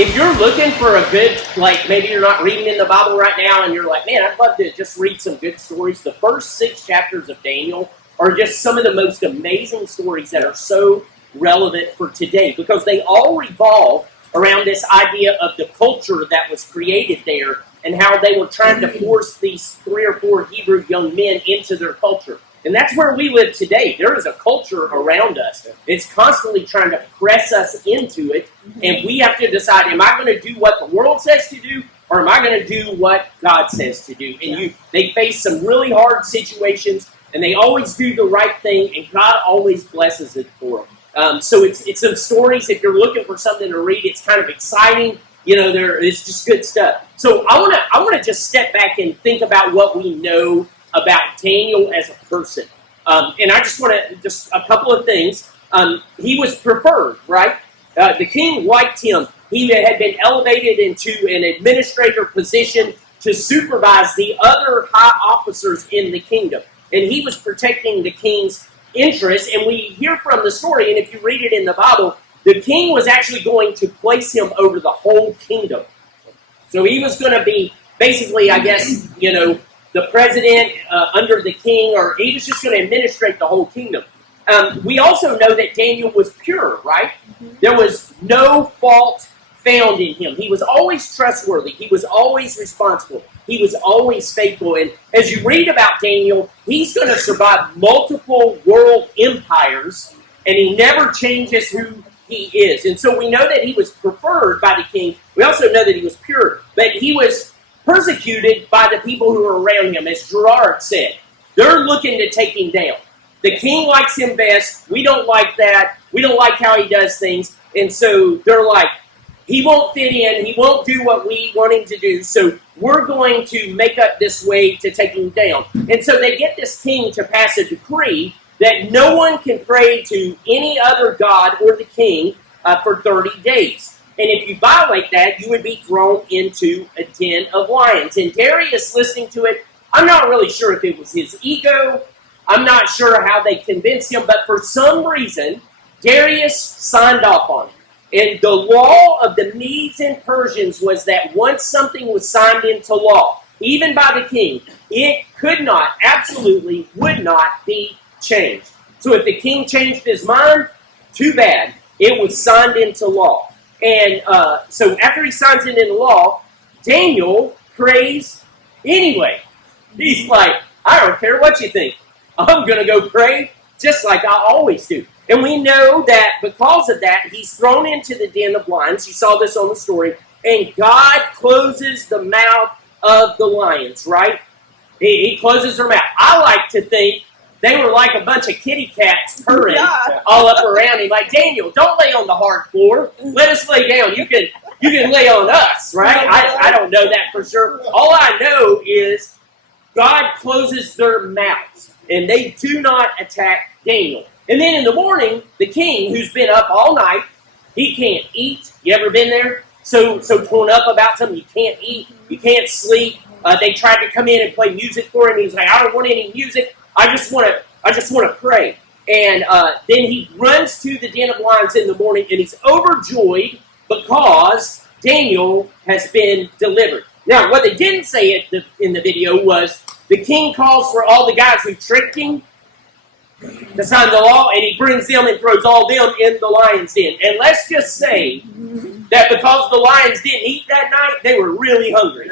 if you're looking for a good, like maybe you're not reading in the Bible right now and you're like, man, I'd love to just read some good stories. The first 6 chapters of Daniel are just some of the most amazing stories that are so relevant for today because they all revolve around this idea of the culture that was created there and how they were trying to force these 3 or 4 Hebrew young men into their culture. And that's where we live today. There is a culture around us. It's constantly trying to press us into it. And we have to decide, am I going to do what the world says to do, or am I going to do what God says to do? And they face some really hard situations, and they always do the right thing, and God always blesses it for them. So it's some stories. If you're looking for something to read, it's kind of exciting. You know, it's just good stuff. So I want to just step back and think about what we know about Daniel as a person. And I just want to, just a couple of things. He was preferred, right? The king liked him. He had been elevated into an administrator position to supervise the other high officers in the kingdom. And he was protecting the king's interests. And we hear from the story, and if you read it in the Bible, the king was actually going to place him over the whole kingdom. So he was going to be basically, I guess, the president under the king, or he was just going to administrate the whole kingdom. We also know that Daniel was pure, right? There was no fault found in him. He was always trustworthy. He was always responsible. He was always faithful. And as you read about Daniel, he's going to survive multiple world empires, and he never changes who he is. And so we know that he was preferred by the king. We also know that he was pure. But he was persecuted by the people who were around him, as Gerard said. They're looking to take him down. The king likes him best. We don't like that. We don't like how he does things. And so they're like, he won't fit in. He won't do what we want him to do. So we're going to make up this way to take him down. And so they get this king to pass a decree that no one can pray to any other god or the king for 30 days. And if you violate that, you would be thrown into a den of lions. And Darius, listening to it, I'm not really sure if it was his ego. I'm not sure how they convinced him. But for some reason, Darius signed off on it. And the law of the Medes and Persians was that once something was signed into law, even by the king, it could not, absolutely would not be changed. So if the king changed his mind, too bad. It was signed into law. And so after he signs it into law, Daniel prays anyway. He's like, I don't care what you think. I'm going to go pray just like I always do. And we know that because of that, he's thrown into the den of lions. You saw this on the story. And God closes the mouth of the lions, right? He closes their mouth. I like to think they were like a bunch of kitty cats purring all up around him. Like, Daniel, don't lay on the hard floor. Let us lay down. You can lay on us, right? I don't know that for sure. All I know is God closes their mouths, and they do not attack Daniel. And then in the morning, the king, who's been up all night, he can't eat. You ever been there? So torn up about something. You can't eat. You can't sleep. They tried to come in and play music for him. He's like, I don't want any music. I just want to pray. And then he runs to the den of lions in the morning, and he's overjoyed because Daniel has been delivered. Now, what they didn't say in the video was the king calls for all the guys who tricked him to sign the law, and he brings them and throws all them in the lion's den. And let's just say that because the lions didn't eat that night, they were really hungry.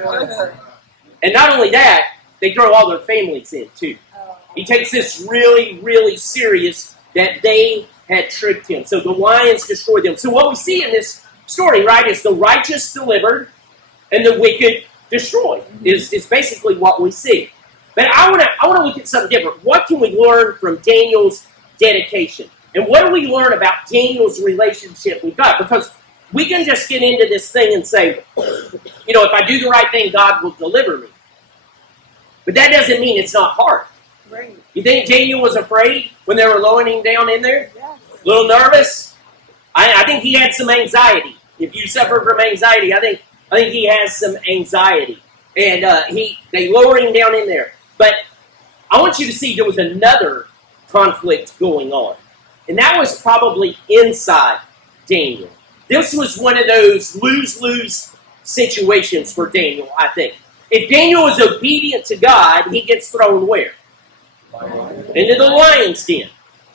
And not only that, they throw all their families in too. He takes this really, really serious that they had tricked him. So the lions destroyed them. So what we see in this story, right, is the righteous delivered and the wicked destroyed is basically what we see. But I want to look at something different. What can we learn from Daniel's dedication? And what do we learn about Daniel's relationship with God? Because we can just get into this thing and say, if I do the right thing, God will deliver me. But that doesn't mean it's not hard. Right. You think Daniel was afraid when they were lowering him down in there? Yes. A little nervous? I think he had some anxiety. If you suffer from anxiety, I think he has some anxiety. And they lower him down in there. But I want you to see there was another conflict going on. And that was probably inside Daniel. this was one of those lose-lose situations for Daniel, I think. If Daniel is obedient to God, he gets thrown where? Into the lion's den.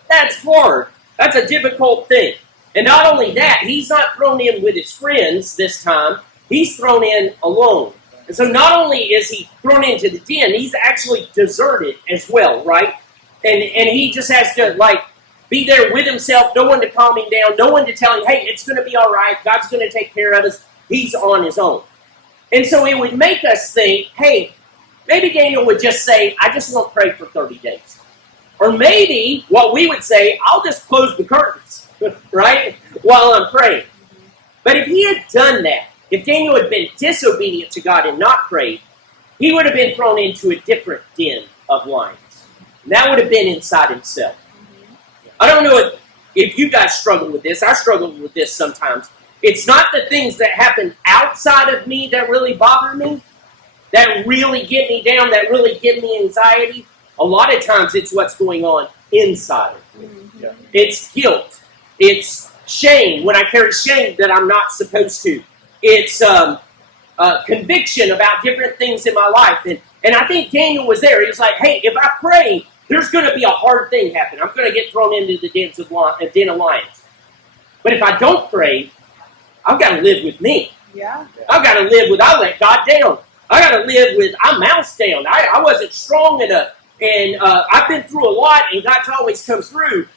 That's hard. That's a difficult thing. And not only that, he's not thrown in with his friends this time. He's thrown in alone. And so not only is he thrown into the den, he's actually deserted as well, right? And he just has to, be there with himself, no one to calm him down, no one to tell him, hey, it's going to be all right, God's going to take care of us. He's on his own. And so it would make us think, hey, maybe Daniel would just say, I just won't pray for 30 days. Or maybe what we would say, I'll just close the curtains, right, while I'm praying. But if he had done that, if Daniel had been disobedient to God and not prayed, he would have been thrown into a different den of lions. And that would have been inside himself. I don't know if you guys struggle with this. I struggle with this sometimes. It's not the things that happen outside of me that really bother me, that really get me down, that really give me anxiety. A lot of times it's what's going on inside of me. It's guilt. It's shame, when I carry shame that I'm not supposed to. It's conviction about different things in my life. And I think Daniel was there. He was like, hey, if I pray, there's going to be a hard thing happen. I'm going to get thrown into the den of lions. But if I don't pray, I've got to live with me. Yeah. I've got to live with, I let God down. I got to live with, I mouse down. I wasn't strong enough. And I've been through a lot, and God's always come through.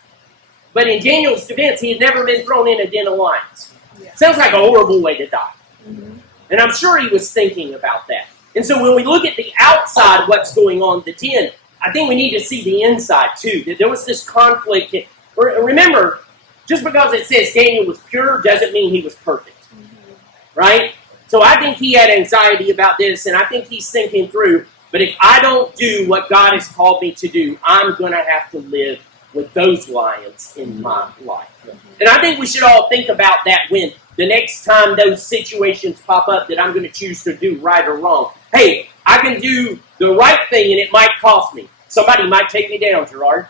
But in Daniel's defense, he had never been thrown in a den of lions. Yeah. Sounds like a horrible way to die. Mm-hmm. And I'm sure he was thinking about that. And so when we look at the outside, what's going on in the den, I think we need to see the inside too. That there was this conflict. Remember, just because it says Daniel was pure doesn't mean he was perfect. Mm-hmm. Right? So I think he had anxiety about this, and I think he's thinking through, but if I don't do what God has called me to do, I'm going to have to live with those lions in my life. Mm-hmm. And I think we should all think about that when the next time those situations pop up that I'm going to choose to do right or wrong. Hey, I can do the right thing and it might cost me. Somebody might take me down, Gerard.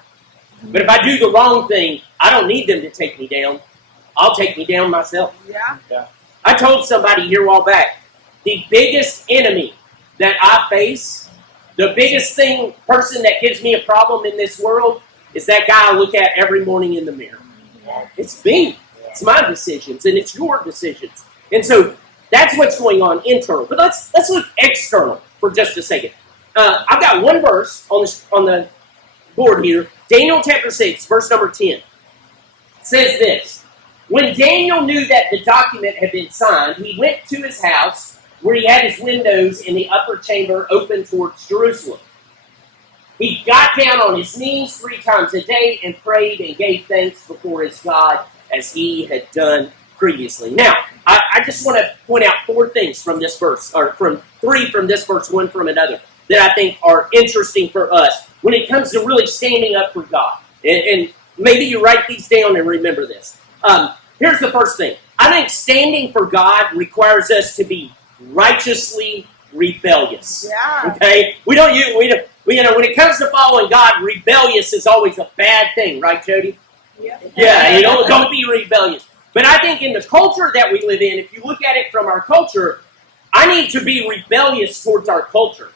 But if I do the wrong thing, I don't need them to take me down. I'll take me down myself. Yeah. I told somebody here a while back, the biggest enemy that I face, the biggest person that gives me a problem in this world is that guy I look at every morning in the mirror. It's me. It's my decisions, and it's your decisions. And so that's what's going on internal. But let's look external for just a second. I've got one verse on the board here. Daniel chapter 6, verse number 10. Says this. When Daniel knew that the document had been signed, he went to his house where he had his windows in the upper chamber open towards Jerusalem. He got down on his knees 3 times a day and prayed and gave thanks before his God as he had done previously. Now, I just want to point out 4 things from this verse, or from 3 from this verse, 1 from another, that I think are interesting for us when it comes to really standing up for God. And maybe you write these down and remember this. Here's the first thing. I think standing for God requires us to be righteously rebellious. Yeah. Okay? When it comes to following God, rebellious is always a bad thing, right, Jody? Yeah, don't be rebellious. But I think in the culture that we live in, if you look at it from our culture, I need to be rebellious towards our culture.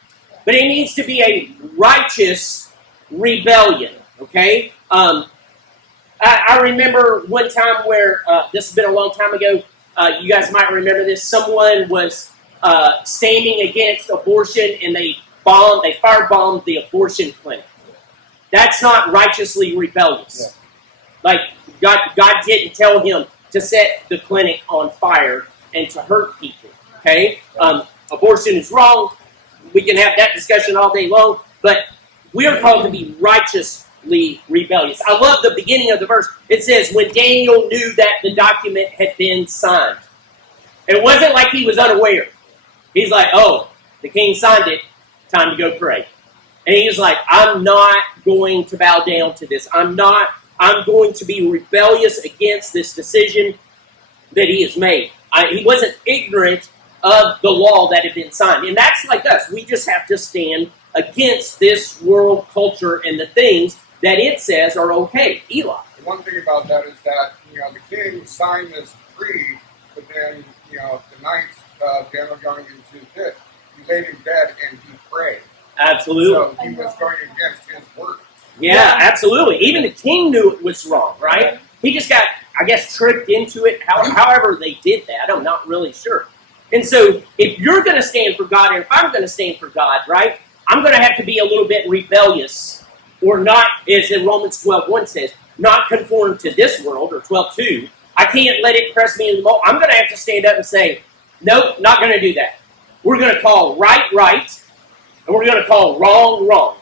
But it needs to be a righteous rebellion, okay? I remember one time where, this has been a long time ago, you guys might remember this, someone was standing against abortion and they firebombed the abortion clinic. That's not righteously rebellious. Yeah. Like, God didn't tell him to set the clinic on fire and to hurt people, okay? Abortion is wrong. We can have that discussion all day long, but we are called to be righteously rebellious. I love the beginning of the verse. It says, when Daniel knew that the document had been signed. It wasn't like he was unaware. He's like, oh, the king signed it, time to go pray. And he's like, I'm not going to bow down to this. I'm going to be rebellious against this decision that he has made. He wasn't ignorant of the law that had been signed. And that's like us. We just have to stand against this world culture and the things that it says are okay. Eli. The one thing about that is that, the king signed this decree in, tonight's Daniel going into this. He laid in bed and he prayed. Absolutely. So he was going against his word. Yeah, absolutely. Even the king knew it was wrong, right? He just got, I guess, tricked into it. However they did that, I'm not really sure. And so if you're going to stand for God, and if I'm going to stand for God, right, I'm going to have to be a little bit rebellious, or not, as in Romans 12:1 says, not conform to this world, or 12:2. I can't let it press me in the moment. I'm going to have to stand up and say, nope, not going to do that. We're going to call right, and we're going to call wrong, wrong.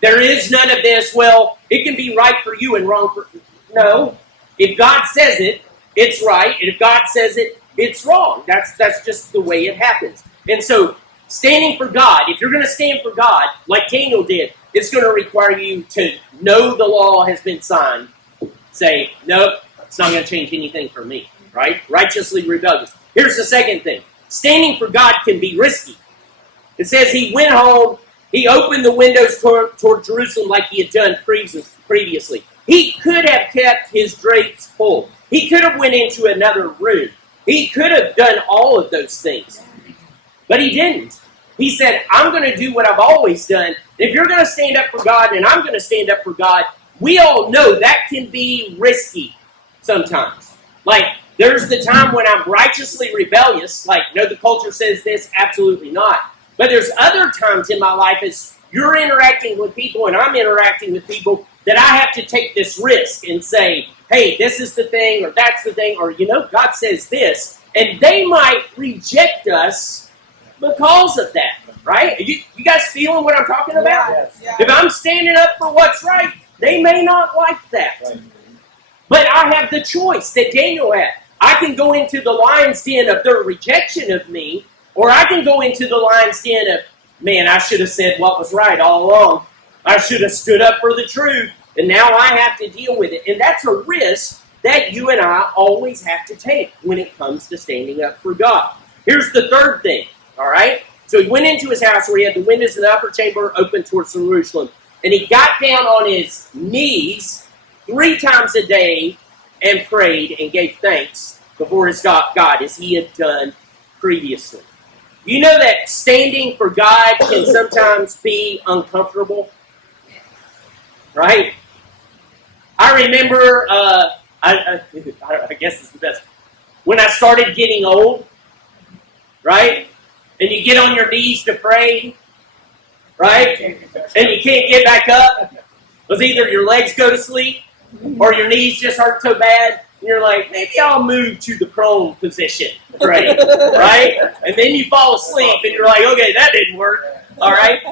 There is none of this, well, it can be right for you and wrong for... No. If God says it, it's right. And if God says it, it's wrong. That's just the way it happens. And so, standing for God, if you're going to stand for God, like Daniel did, it's going to require you to know the law has been signed. Say, nope, it's not going to change anything for me. Right? Righteously rebellious. Here's the second thing. Standing for God can be risky. It says he went home, he opened the windows toward Jerusalem like he had done previously. He could have kept his drapes full. He could have went into another room. He could have done all of those things. But he didn't. He said, I'm going to do what I've always done. If you're going to stand up for God and I'm going to stand up for God, we all know that can be risky sometimes. Like, there's the time when I'm righteously rebellious. Like, no, the culture says this. Absolutely not. But there's other times in my life as you're interacting with people and I'm interacting with people that I have to take this risk and say, hey, this is the thing, or that's the thing, or, God says this. And they might reject us because of that, right? You guys feeling what I'm talking about? Yeah. If I'm standing up for what's right, they may not like that. Right. But I have the choice that Daniel had. I can go into the lion's den of their rejection of me, or I can go into the lion's den of, man, I should have said what was right all along. I should have stood up for the truth, and now I have to deal with it. And that's a risk that you and I always have to take when it comes to standing up for God. Here's the third thing, all right? So he went into his house where he had the windows in the upper chamber open towards Jerusalem, and he got down on his knees 3 times a day and prayed and gave thanks before his God as he had done previously. You know that standing for God can sometimes be uncomfortable? Right? I remember, I guess it's the best, when I started getting old, right? And you get on your knees to pray, right? And you can't get back up. Because either your legs go to sleep or your knees just hurt so bad. And you're like, maybe I'll move to the prone position, right? Right? And then you fall asleep and you're like, okay, that didn't work. All right?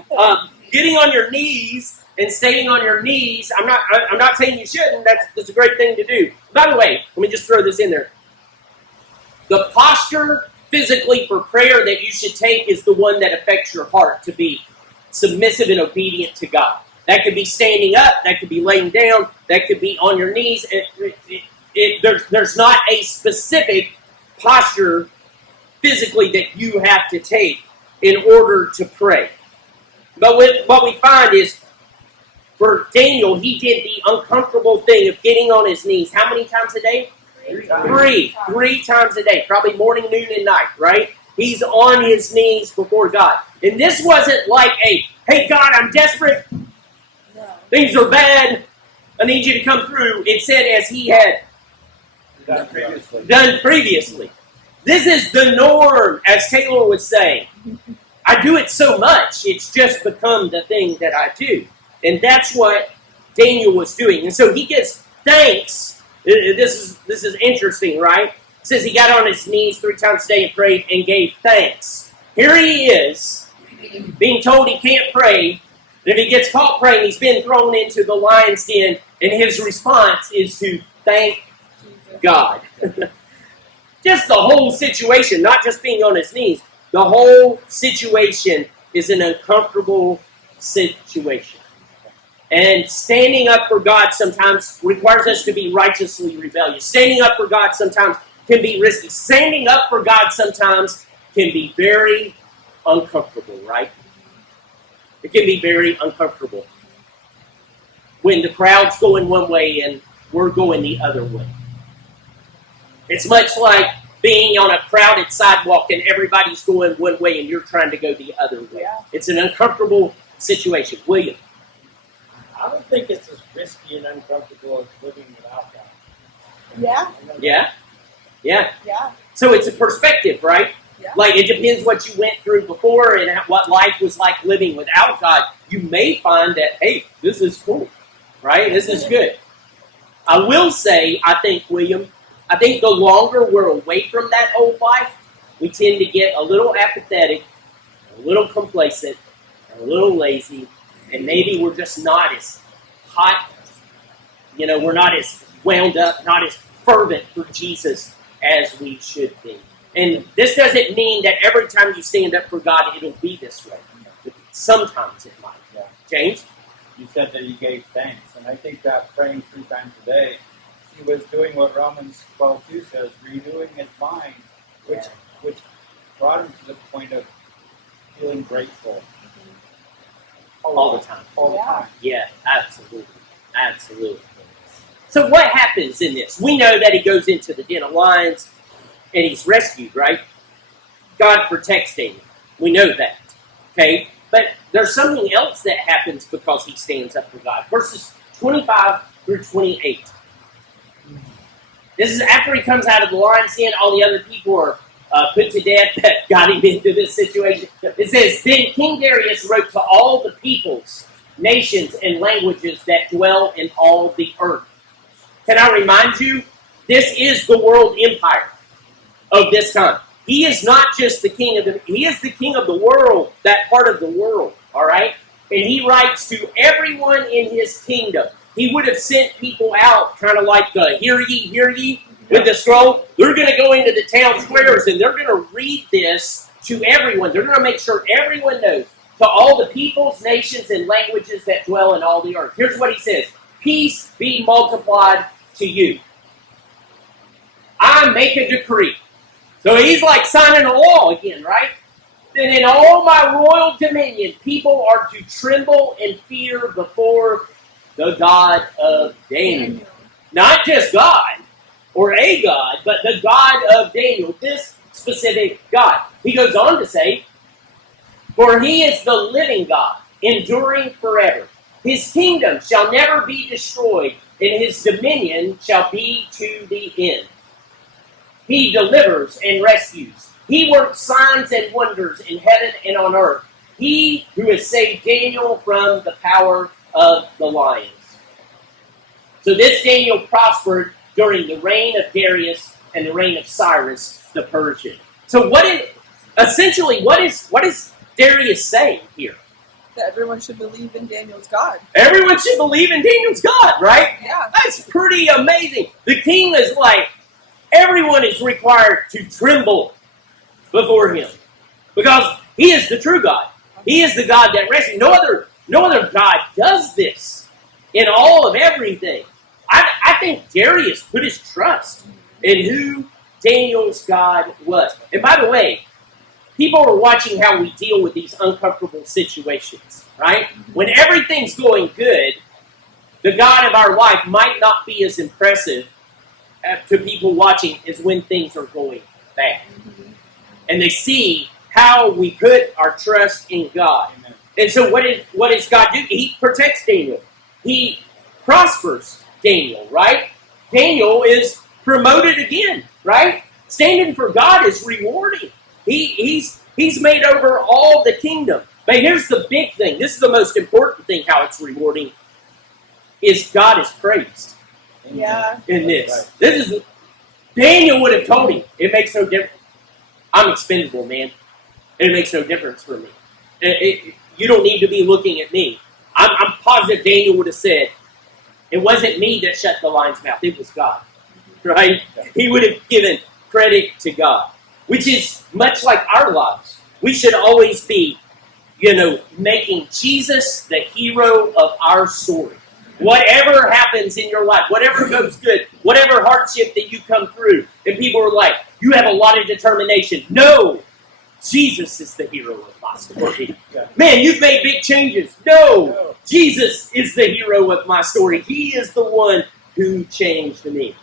Getting on your knees and staying on your knees, I'm not saying you shouldn't. That's a great thing to do. By the way, let me just throw this in there. The posture physically for prayer that you should take is the one that affects your heart to be submissive and obedient to God. That could be standing up. That could be laying down. That could be on your knees. There's not a specific posture physically that you have to take in order to pray. But what we find is, for Daniel, he did the uncomfortable thing of getting on his knees. How many times a day? 3. 3 times a day. Probably morning, noon, and night, right? He's on his knees before God. And this wasn't like hey, God, I'm desperate. No. Things are bad. I need you to come through. It said as he had done previously. This is the norm, as Taylor was saying. I do it so much, it's just become the thing that I do. And that's what Daniel was doing. And so he gives thanks. This is interesting, right? It says he got on his knees 3 times a day and prayed and gave thanks. Here he is, being told he can't pray. And if he gets caught praying, he's been thrown into the lion's den. And his response is to thank God. Just the whole situation, not just being on his knees. The whole situation is an uncomfortable situation. And standing up for God sometimes requires us to be righteously rebellious. Standing up for God sometimes can be risky. Standing up for God sometimes can be very uncomfortable, right? It can be very uncomfortable when the crowd's going one way and we're going the other way. It's much like being on a crowded sidewalk and everybody's going one way and you're trying to go the other way. Yeah. It's an uncomfortable situation. William? I don't think it's as risky and uncomfortable as living without God. Yeah. Yeah? Yeah. Yeah. So it's a perspective, right? Yeah. Like, it depends what you went through before and what life was like living without God. You may find that, hey, this is cool, right? This is good. I will say, I think, William, I think the longer we're away from that old life, we tend to get a little apathetic, a little complacent, a little lazy, and maybe we're just not as hot, we're not as wound up, not as fervent for Jesus as we should be. And this doesn't mean that every time you stand up for God, it'll be this way. But sometimes it might. Yeah. James? You said that he gave thanks, and I think that praying 3 times a day, he was doing what Romans 12:2 says, renewing his mind, which brought him to the point of feeling grateful. All the time. All the Yeah. time. Yeah, absolutely. Absolutely. So what happens in this? We know that he goes into the den of lions and he's rescued, right? God protects Daniel. We know that. Okay? But there's something else that happens because he stands up for God. Verses 25 through 28. This is after he comes out of the lion's den, all the other people are put to death that got him into this situation. It says, Then King Darius wrote to all the peoples, nations, and languages that dwell in all the earth. Can I remind you, this is the world empire of this time. He is not just the king of he is the king of the world, that part of the world, all right? And he writes to everyone in his kingdom. He would have sent people out, kind of like the hear ye, with the scroll. They're going to go into the town squares and they're going to read this to everyone. They're going to make sure everyone knows. To all the peoples, nations, and languages that dwell in all the earth. Here's what he says. Peace be multiplied to you. I make a decree. So he's like signing a law again, right? That in all my royal dominion, people are to tremble and fear before the God of Daniel. Not just God, or a God, but the God of Daniel, this specific God. He goes on to say, For he is the living God, enduring forever. His kingdom shall never be destroyed, and his dominion shall be to the end. He delivers and rescues. He works signs and wonders in heaven and on earth. He who has saved Daniel from the power of the lions. So this Daniel prospered during the reign of Darius and the reign of Cyrus the Persian. So what is Darius saying here? That everyone should believe in Daniel's God. Everyone should believe in Daniel's God, right? Yeah. That's pretty amazing. The king is like, everyone is required to tremble before him. Because he is the true God. He is the God that rescues. No other God does this in all of everything. I think Darius put his trust in who Daniel's God was. And by the way, people are watching how we deal with these uncomfortable situations, right? When everything's going good, the God of our life might not be as impressive to people watching as when things are going bad. And they see how we put our trust in God. Amen. And so what does God do? He protects Daniel. He prospers Daniel, right? Daniel is promoted again, right? Standing for God is rewarding. He's made over all the kingdom. But here's the big thing. This is the most important thing, how it's rewarding, is God is praised Yeah. in this. Right. This is Daniel would have told him, it makes no difference. I'm expendable, man. It makes no difference for me. You don't need to be looking at me. I'm positive Daniel would have said, it wasn't me that shut the lion's mouth, it was God. Right? He would have given credit to God, which is much like our lives. We should always be, making Jesus the hero of our story. Whatever happens in your life, whatever goes good, whatever hardship that you come through, and people are like, you have a lot of determination. No! Jesus is the hero of my story. Man, you've made big changes. No! Jesus is the hero of my story. He is the one who changed me.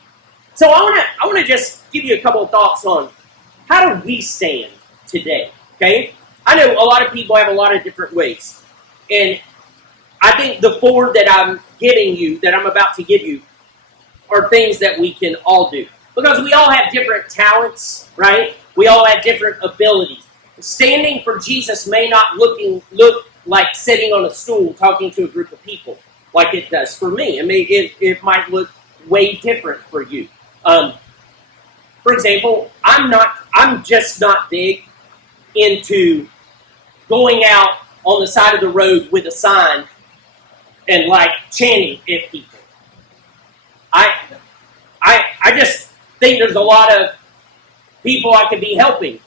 So I want to just give you a couple of thoughts on how do we stand today, okay? I know a lot of people have a lot of different ways. And I think the four that I'm giving you, that I'm about to give you, are things that we can all do. Because we all have different talents, right? We all have different abilities. Standing for Jesus may not look like sitting on a stool talking to a group of people like it does for me. I mean, it might look way different for you. For example, I'm just not big into going out on the side of the road with a sign and like chanting at people. I just think there's a lot of people I could be helping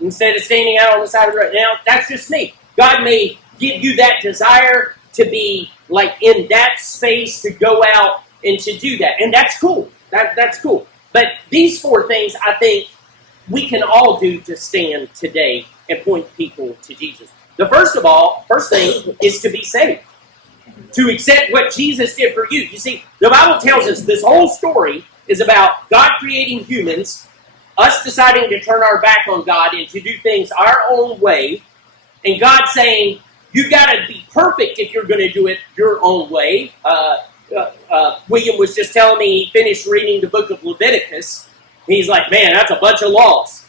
instead of standing out on the side of the road. Now, that's just me. God may give you that desire to be like in that space to go out and to do that. And that's cool. That's cool. But these four things I think we can all do to stand today and point people to Jesus. The first thing is to be saved. To accept what Jesus did for you. You see, the Bible tells us this whole story is about God creating humans, us deciding to turn our back on God and to do things our own way, and God saying, you got to be perfect if you're going to do it your own way. William was just telling me he finished reading the book of Leviticus. He's like, man, that's a bunch of laws.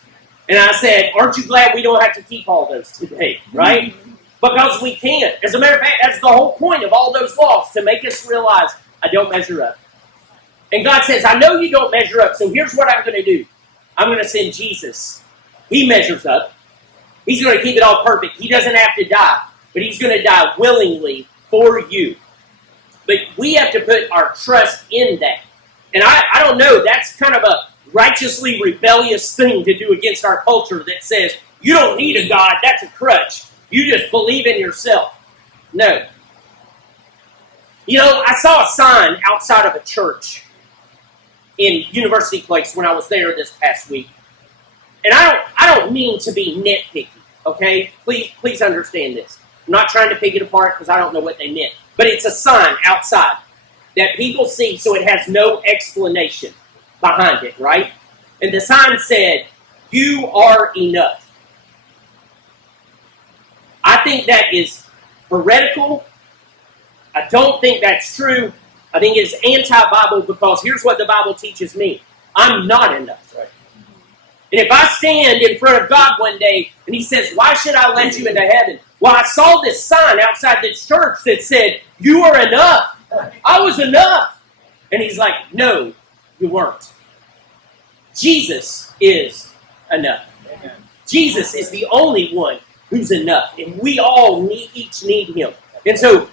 And I said, aren't you glad we don't have to keep all those today, right? Because we can. As a matter of fact, that's the whole point of all those laws, to make us realize, I don't measure up. And God says, I know you don't measure up, so here's what I'm going to do. I'm going to send Jesus. He measures up. He's going to keep it all perfect. He doesn't have to die, but he's going to die willingly for you. But we have to put our trust in that. And I don't know, that's kind of a righteously rebellious thing to do against our culture that says, you don't need a God, that's a crutch. You just believe in yourself. No. You know, I saw a sign outside of a church in University Place when I was there this past week. And I don't mean to be nitpicky, okay? Please understand this. I'm not trying to pick it apart because I don't know what they meant. But it's a sign outside that people see, so it has no explanation behind it, right? And the sign said, you are enough. I think that is heretical. I don't think that's true. I think it's anti-Bible because here's what the Bible teaches me. I'm not enough. Right. And if I stand in front of God one day and he says, why should I let you into heaven? Well, I saw this sign outside this church that said, you are enough. I was enough. And he's like, no, you weren't. Jesus is enough. Amen. Jesus is the only one who's enough. And we all each need him. And so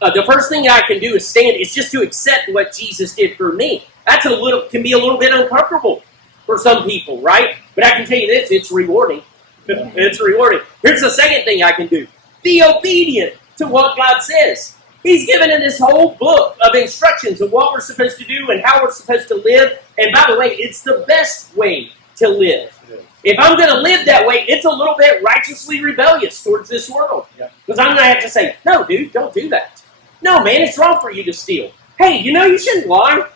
the first thing I can do is stand. It's just to accept what Jesus did for me. Can be a little bit uncomfortable for some people, right? But I can tell you this, it's rewarding. It's rewarding. Here's the second thing I can do. Be obedient to what God says. He's given in this whole book of instructions of what we're supposed to do and how we're supposed to live. And by the way, it's the best way to live. If I'm going to live that way, it's a little bit righteously rebellious towards this world. Because I'm going to have to say, no, dude, don't do that. No, man, it's wrong for you to steal. Hey, you shouldn't lie.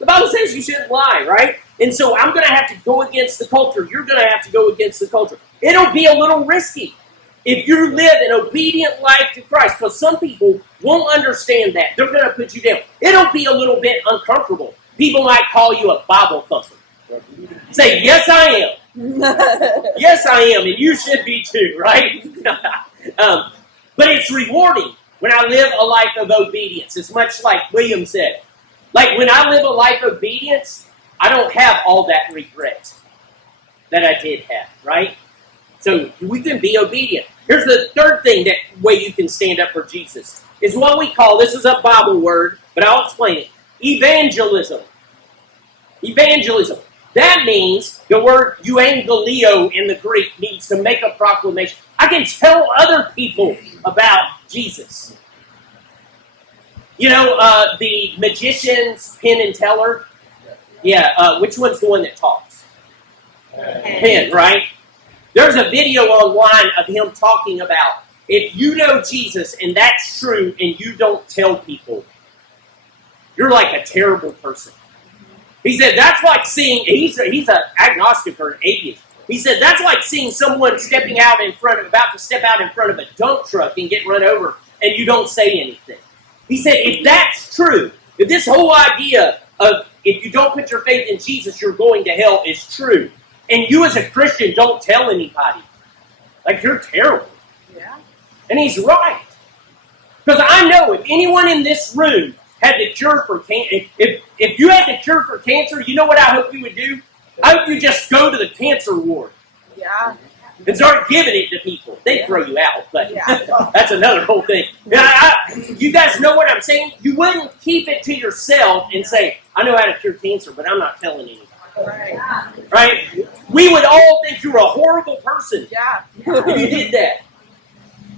The Bible says you shouldn't lie, right? And so I'm going to have to go against the culture. You're going to have to go against the culture. It'll be a little risky if you live an obedient life to Christ, because some people won't understand that. They're going to put you down. It'll be a little bit uncomfortable. People might call you a Bible thumper. Say, yes, I am. Yes, I am, and you should be too, right? But it's rewarding when I live a life of obedience. It's much like William said. Like when I live a life of obedience, I don't have all that regret that I did have, right? So we can be obedient. Here's the third way you can stand up for Jesus. Is what we call, this is a Bible word, but I'll explain it. Evangelism. Evangelism. That means the word euangelio in the Greek means to make a proclamation. I can tell other people about Jesus. You know, the magician's Penn and Teller? Yeah, which one's the one that talks? Penn, right? There's a video online of him talking about if you know Jesus and that's true and you don't tell people, you're like a terrible person. He said that's like seeing, he's an agnostic or an atheist. He said that's like seeing someone about to step out in front of a dump truck and get run over, and you don't say anything. He said if that's true, if this whole idea of if you don't put your faith in Jesus, you're going to hell is true, and you as a Christian don't tell anybody, like you're terrible. Yeah. And he's right. Because I know if anyone in this room had the cure for cancer, if you had the cure for cancer, you know what I hope you would do? I hope you just go to the cancer ward Yeah. and start giving it to people. They'd throw you out, but Yeah. that's another whole thing. You guys know what I'm saying? You wouldn't keep it to yourself and say, I know how to cure cancer, but I'm not telling anybody. Right. Right? We would all think you're a horrible person Yeah. if you did that.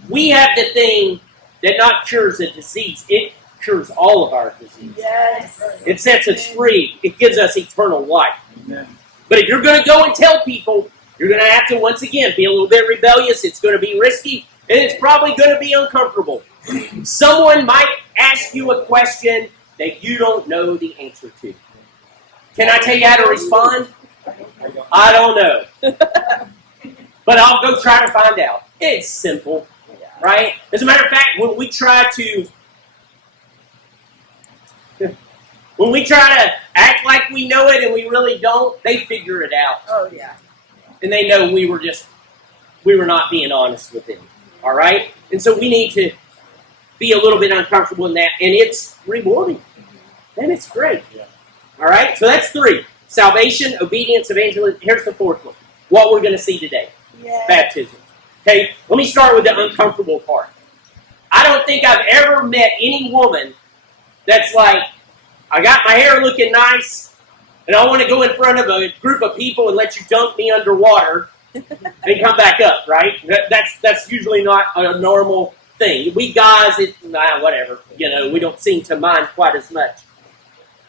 We have the thing that not cures a disease. It cures all of our disease. Yes. It sets us free. It gives us eternal life. Amen. But if you're going to go and tell people, you're going to have to, once again, be a little bit rebellious. It's going to be risky, and it's probably going to be uncomfortable. Someone might ask you a question that you don't know the answer to. Can I tell you how to respond? I don't know. But I'll go try to find out. It's simple, right? As a matter of fact, when we try to act like we know it and we really don't, they figure it out. Oh, yeah. And they know we were not being honest with them. All right? And so we need to be a little bit uncomfortable in that, and it's rewarding. And it's great. Yeah. All right? So that's 3. Salvation, obedience, evangelism. Here's the 4th one. What we're going to see today. Yeah. Baptism. Okay? Let me start with the uncomfortable part. I don't think I've ever met any woman that's like, I got my hair looking nice, and I want to go in front of a group of people and let you dunk me underwater and come back up, right? That's usually not a normal thing. We guys, whatever. We don't seem to mind quite as much.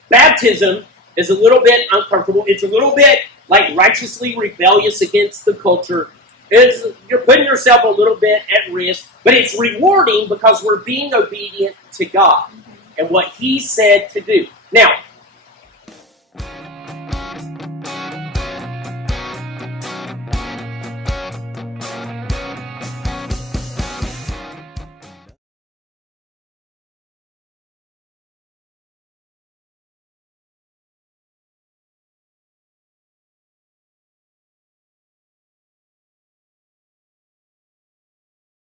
Baptism is a little bit uncomfortable. It's a little bit like righteously rebellious against the culture. You're putting yourself a little bit at risk, but it's rewarding because we're being obedient to God and what He said to do. Now,